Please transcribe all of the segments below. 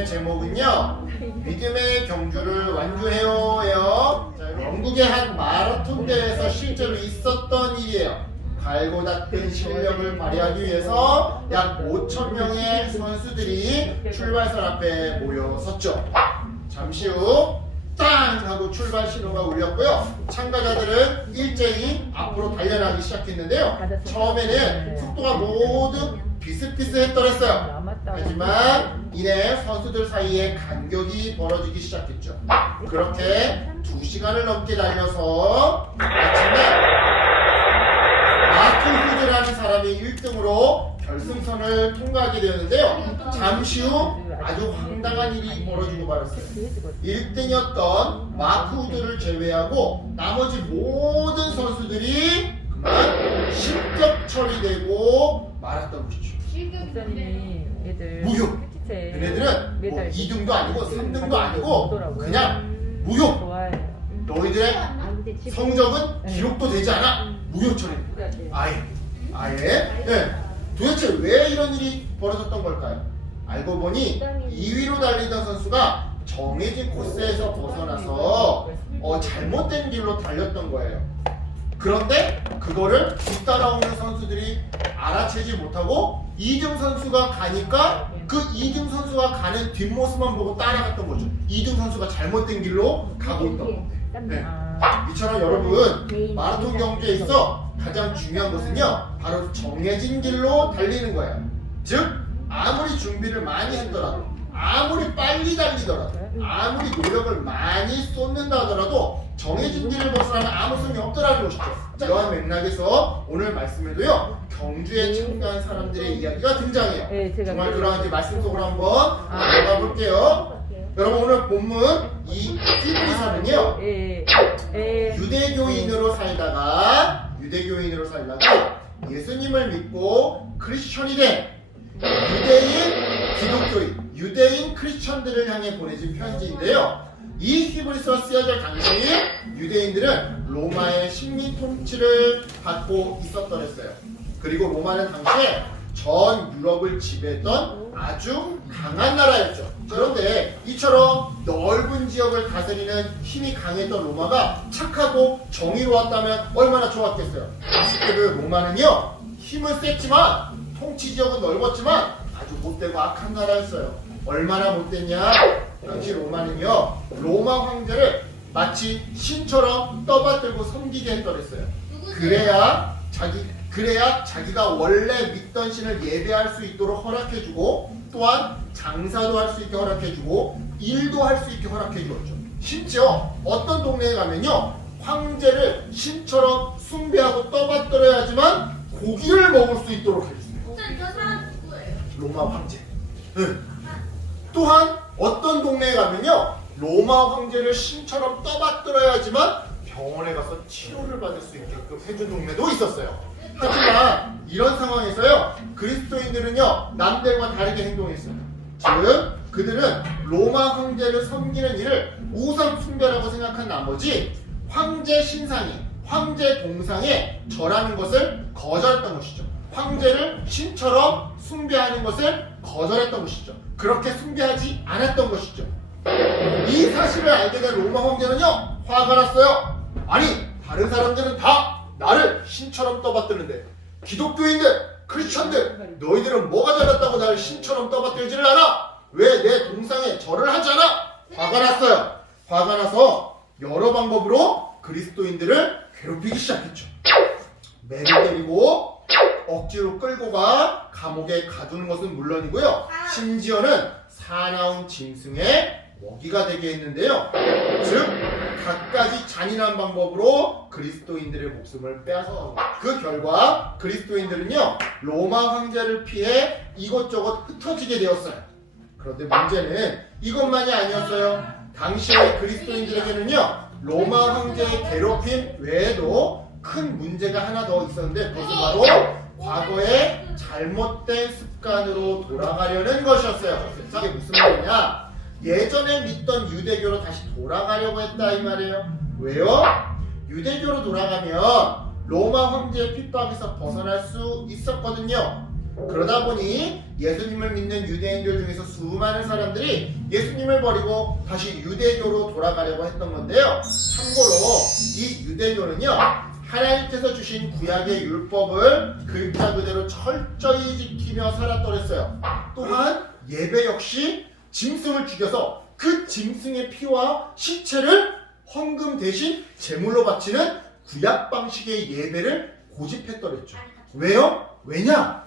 본문의 제목은요, 믿음의 경주를 완주해요예요. 영국의 한 마라톤 대회에서 실제로 있었던 일이에요. 갈고 닦은 실력을 발휘하기 위해서 약 5,000명의 선수들이 출발선 앞에 모여섰죠. 잠시 후 땅! 하고 출발 신호가 울렸고요. 참가자들은 일제히 앞으로 달려나가기 시작했는데요. 처음에는 속도가 모두 비슷비슷했더랬어요. 하지만 이내 선수들 사이에 간격이 벌어지기 시작했죠. 그렇게 2시간을 넘게 달려서 마침내 마크 후드라는 사람이 1등으로 결승선을 통과하게 되었는데요. 잠시 후 아주 황당한 일이 벌어지고 말았어요. 1등이었던 마크 후드를 제외하고 나머지 모든 선수들이 그만 실격 처리되고 말았던 것이죠. 무효! 얘네들은 뭐 2등도 아니고 3등도 아니고 그냥 무효! 너희들의 성적은 기록도 되지 않아! 무효 처리입니다. 아예. 네. 도대체 왜 이런 일이 벌어졌던 걸까요? 알고 보니 2위로 달리던 선수가 정해진 코스에서 벗어나서 잘못된 길로 달렸던 거예요. 그런데 그거를 뒤따라오는 선수들이 알아채지 못하고 2등 선수가 가니까 그 2등 선수가 가는 뒷모습만 보고 따라갔던 거죠. 2등 선수가 잘못된 길로 가고 있던 겁니다. 네. 이처럼 여러분, 마라톤 경주에 있어 가장 중요한 것은요, 바로 정해진 길로 달리는 거예요. 즉, 아무리 준비를 많이 했더라도, 아무리 빨리 달리더라도, 아무리 노력을 많이 쏟는다 하더라도 정해진 길을 벗어나면 아무 소용이 없더라는 것이죠. 이러한 맥락에서 오늘 말씀에도요, 경주에 참가한 사람들의 이야기가 등장해요. 정말 그러한지 말씀 속으로 한번 들어가 볼게요. 여러분, 오늘 본문 이 히브리서는요, 유대교인으로 살다가 예수님을 믿고 크리스천이 된 유대인 크리스천들을 향해 보내진 편지인데요. 이 히브리서 쓰여질 당시 유대인들은 로마의 식민 통치를 받고 있었더랬어요. 그리고 로마는 당시에 전 유럽을 지배했던 아주 강한 나라였죠. 그런데 이처럼 넓은 지역을 다스리는 힘이 강했던 로마가 착하고 정의로웠다면 얼마나 좋았겠어요. 그 로마는요, 힘은 셌지만 통치 지역은 넓었지만 아주 못되고 악한 나라였어요. 얼마나 못됐냐? 당시 로마는요, 로마 황제를 마치 신처럼 떠받들고 섬기게 했더랬어요. 그래야 자기가 원래 믿던 신을 예배할 수 있도록 허락해주고, 또한 장사도 할 수 있게 허락해주고, 일도 할 수 있게 허락해주었죠. 심지어 어떤 동네에 가면요, 황제를 신처럼 숭배하고 떠받들어야지만 고기를 먹을 수 있도록 해줬어요. 저 사람 누구예요? 로마 황제. 또한 어떤 동네에 가면요, 로마 황제를 신처럼 떠받들어야지만 병원에 가서 치료를 받을 수 있게끔 해준 동네도 있었어요. 하지만 이런 상황에서요, 그리스도인들은요, 남들과 다르게 행동했어요. 즉, 그들은 로마 황제를 섬기는 일을 우상 숭배라고 생각한 나머지 황제 신상이, 황제 동상에 절하는 것을 거절했던 것이죠. 황제를 신처럼 숭배하는 것을 거절했던 것이죠. 그렇게 숭배하지 않았던 것이죠. 이 사실을 알게 된 로마 황제는요, 화가 났어요. 아니, 다른 사람들은 다 나를 신처럼 떠받드는데 기독교인들, 크리스천들, 너희들은 뭐가 잘났다고 나를 신처럼 떠받들지를 않아? 왜 내 동상에 절을 하지 않아? 화가 났어요. 화가 나서 여러 방법으로 그리스도인들을 괴롭히기 시작했죠. 매를 때리고 억지로 끌고 가 감옥에 가두는 것은 물론이고요, 심지어는 사나운 짐승의 먹이가 되게 했는데요. 즉, 갖가지 잔인한 방법으로 그리스도인들의 목숨을 빼앗아간 거예요. 그 결과 그리스도인들은요, 로마 황제를 피해 이곳저곳 흩어지게 되었어요. 그런데 문제는 이것만이 아니었어요. 당시의 그리스도인들에게는요, 로마 황제의 괴롭힘 외에도 큰 문제가 하나 더 있었는데, 그것은 바로 과거의 잘못된 습관으로 돌아가려는 것이었어요. 이게 무슨 말이냐? 예전에 믿던 유대교로 다시 돌아가려고 했다 이 말이에요. 왜요? 유대교로 돌아가면 로마 황제의 핍박에서 벗어날 수 있었거든요. 그러다 보니 예수님을 믿는 유대인들 중에서 수많은 사람들이 예수님을 버리고 다시 유대교로 돌아가려고 했던 건데요. 참고로 이 유대교는요, 하나님께서 주신 구약의 율법을 글자 그대로 철저히 지키며 살았더랬어요. 또한 예배 역시 짐승을 죽여서 그 짐승의 피와 시체를 헌금 대신 제물로 바치는 구약 방식의 예배를 고집했더랬죠. 왜요? 왜냐?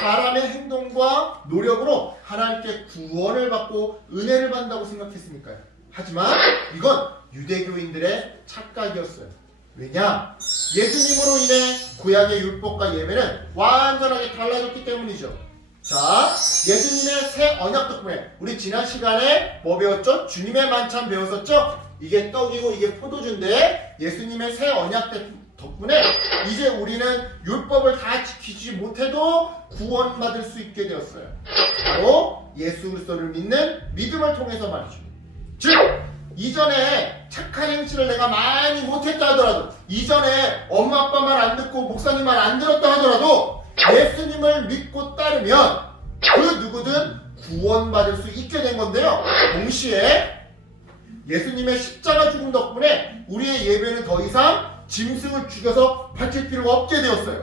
사람의 행동과 노력으로 하나님께 구원을 받고 은혜를 받는다고 생각했으니까요. 하지만 이건 유대교인들의 착각이었어요. 왜냐? 예수님으로 인해 구약의 율법과 예배는 완전하게 달라졌기 때문이죠. 자, 예수님의 새 언약 덕분에 우리 지난 시간에 뭐 배웠죠? 주님의 만찬 배웠었죠? 이게 떡이고 이게 포도주인데 예수님의 새 언약 덕분에 이제 우리는 율법을 다 지키지 못해도 구원받을 수 있게 되었어요. 바로 예수 그리스도를 믿는 믿음을 통해서 말이죠. 즉 이전에 착한 행실을 내가 많이 못했다 하더라도, 이전에 엄마 아빠 말 안 듣고 목사님 말 안 들었다 하더라도 예수님을 믿고 따르면 그 누구든 구원받을 수 있게 된 건데요. 동시에 예수님의 십자가 죽음 덕분에 우리의 예배는 더 이상 짐승을 죽여서 바칠 필요가 없게 되었어요.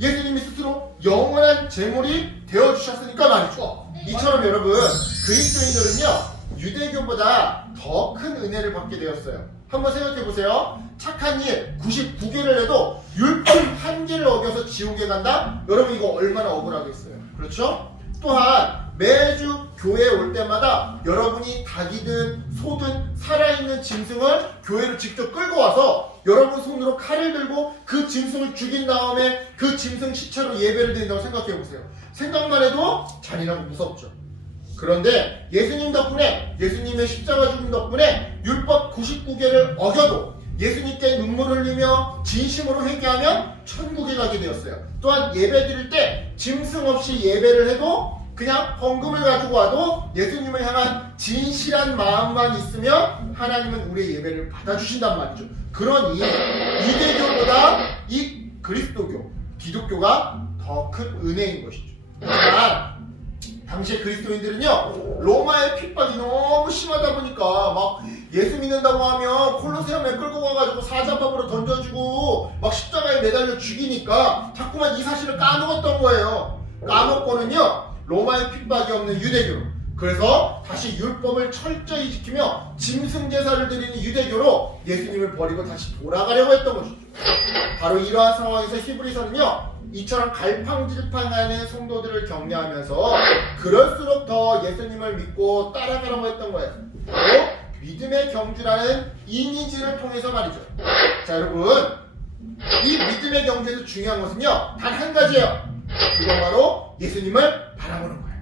예수님이 스스로 영원한 제물이 되어주셨으니까 말이죠. 이처럼 여러분, 그리스도인들은요, 유대교보다 더 큰 은혜를 받게 되었어요. 한번 생각해보세요. 착한 일 99개를 해도 율법 1개를 어겨서 지옥에 간다? 여러분 이거 얼마나 억울하겠어요. 그렇죠? 또한 매주 교회에 올 때마다 여러분이 닭이든 소든 살아있는 짐승을 교회로 직접 끌고 와서 여러분 손으로 칼을 들고 그 짐승을 죽인 다음에 그 짐승 시체로 예배를 드린다고 생각해보세요. 생각만 해도 잔인하고 무섭죠. 그런데 예수님 덕분에, 예수님의 십자가 죽음 덕분에 율법 99개를 어겨도 예수님께 눈물을 흘리며 진심으로 회개하면 천국에 가게 되었어요. 또한 예배 드릴 때 짐승 없이 예배를 해도 그냥 헌금을 가지고 와도 예수님을 향한 진실한 마음만 있으면 하나님은 우리의 예배를 받아주신단 말이죠. 그러니 유대교보다 이 그리스도교, 기독교가 더 큰 은혜인 것이죠. 하지만 당시의 그리스도인들은요, 로마의 핍박이 너무 심하다 보니까 막 예수 믿는다고 하면 콜로세움에 끌고 가가지고 사자밥으로 던져주고 막 십자가에 매달려 죽이니까 자꾸만 이 사실을 까먹었던 거예요. 까먹고는요, 로마의 핍박이 없는 유대교로, 그래서 다시 율법을 철저히 지키며 짐승 제사를 드리는 유대교로 예수님을 버리고 다시 돌아가려고 했던 것이죠. 바로 이러한 상황에서 히브리서는요, 이처럼 갈팡질팡하는 성도들을 격려하면서 그럴수록 더 예수님을 믿고 따라가라고 했던 거예요. 바로 믿음의 경주라는 이미지를 통해서 말이죠. 자, 여러분, 이 믿음의 경주에서 중요한 것은요, 단 한 가지예요. 그건 바로 예수님을 바라보는 거예요.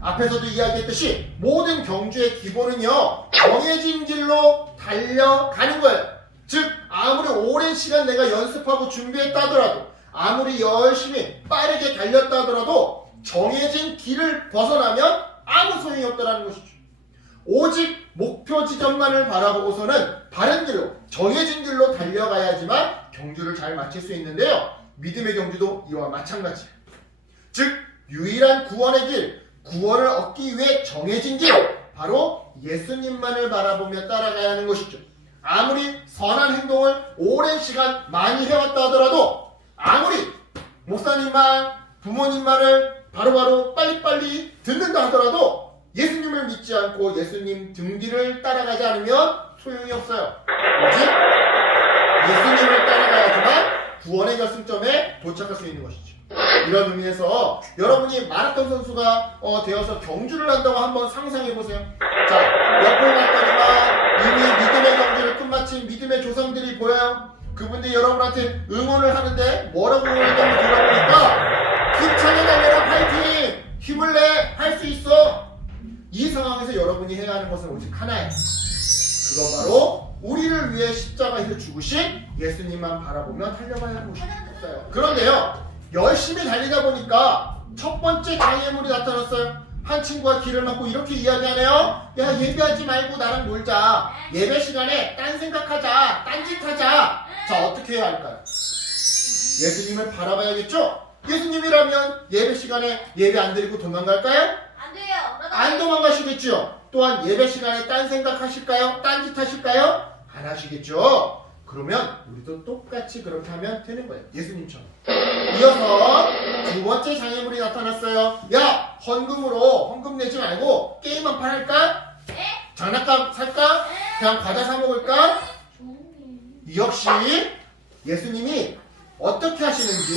앞에서도 이야기했듯이 모든 경주의 기본은요, 정해진 길로 달려가는 거예요. 즉 아무리 오랜 시간 내가 연습하고 준비했다 하더라도, 아무리 열심히 빠르게 달렸다 하더라도 정해진 길을 벗어나면 아무 소용이 없다는 것이죠. 오직 목표 지점만을 바라보고서는 바른 길로, 정해진 길로 달려가야지만 경주를 잘 마칠 수 있는데요. 믿음의 경주도 이와 마찬가지예요. 즉 유일한 구원의 길, 구원을 얻기 위해 정해진 길, 바로 예수님만을 바라보며 따라가야 하는 것이죠. 아무리 선한 행동을 오랜 시간 많이 해왔다 하더라도, 아무리 목사님 말, 부모님 말을 바로바로 빨리빨리 듣는다 하더라도 예수님을 믿지 않고 예수님 등 뒤를 따라가지 않으면 소용이 없어요. 오직 예수님을 따라가야지만 구원의 결승점에 도착할 수 있는 것이죠. 이런 의미에서 여러분이 마라톤 선수가 되어서 경주를 한다고 한번 상상해보세요. 자, 옆을 봤더니만 이미 믿음의 경주를 끝마친 믿음의 조상들이 보여요. 그분들이 여러분한테 응원을 하는데 뭐라고 응원한다고 들어보니까 힘차게 달려라, 파이팅! 힘을 내! 할 수 있어! 이 상황에서 여러분이 해야 하는 것은 오직 하나예요. 그건 바로 우리를 위해 십자가에서 죽으신 예수님만 바라보며 달려가야 하는 것이었어요. 그런데요, 열심히 달리다 보니까 첫 번째 장애물이 나타났어요. 한 친구가 길을 막고 이렇게 이야기하네요. 야, 예배하지 말고 나랑 놀자. 예배 시간에 딴 생각하자. 딴짓하자. 자, 어떻게 해야 할까요? 예수님을 바라봐야겠죠? 예수님이라면 예배 시간에 예배 안 드리고 도망갈까요? 안 돼요. 안 도망가시겠죠. 또한 예배 시간에 딴 생각하실까요? 딴짓 하실까요? 안 하시겠죠. 그러면 우리도 똑같이 그렇게 하면 되는 거예요. 예수님처럼. 이어서 두 번째 장애물이 나타났어요. 야, 헌금 내지 말고 게임 한 판 할까? 네? 장난감 살까? 그냥 과자 사 먹을까? 이 역시 예수님이 어떻게 하시는지,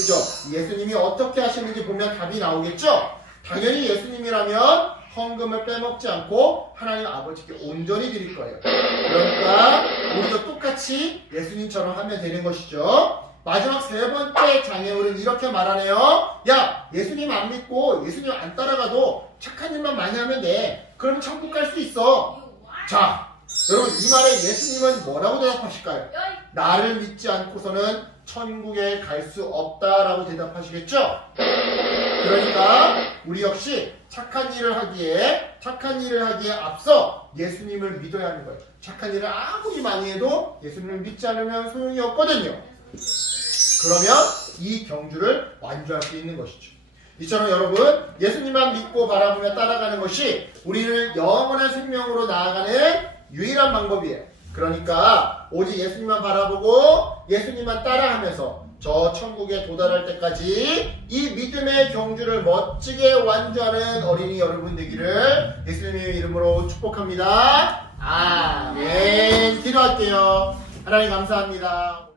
그죠? 예수님이 어떻게 하시는지 보면 답이 나오겠죠? 당연히 예수님이라면 헌금을 빼먹지 않고 하나님 아버지께 온전히 드릴 거예요. 그러니까 우리도 똑같이 예수님처럼 하면 되는 것이죠. 마지막 세 번째 장애물은 이렇게 말하네요. 야, 예수님 안 믿고 예수님 안 따라가도 착한 일만 많이 하면 돼. 그러면 천국 갈 수 있어. 자, 여러분 이 말에 예수님은 뭐라고 대답하실까요? 나를 믿지 않고서는 천국에 갈 수 없다라고 대답하시겠죠? 그러니까 우리 역시 착한 일을 하기에 앞서 예수님을 믿어야 하는 거예요. 착한 일을 아무리 많이 해도 예수님을 믿지 않으면 소용이 없거든요. 그러면 이 경주를 완주할 수 있는 것이죠. 이처럼 여러분 예수님만 믿고 바라보며 따라가는 것이 우리를 영원한 생명으로 나아가는 유일한 방법이에요. 그러니까 오직 예수님만 바라보고 예수님만 따라하면서 저 천국에 도달할 때까지 이 믿음의 경주를 멋지게 완주하는 어린이 여러분 되기를 예수님의 이름으로 축복합니다. 아멘. 기도할게요. 하나님 감사합니다.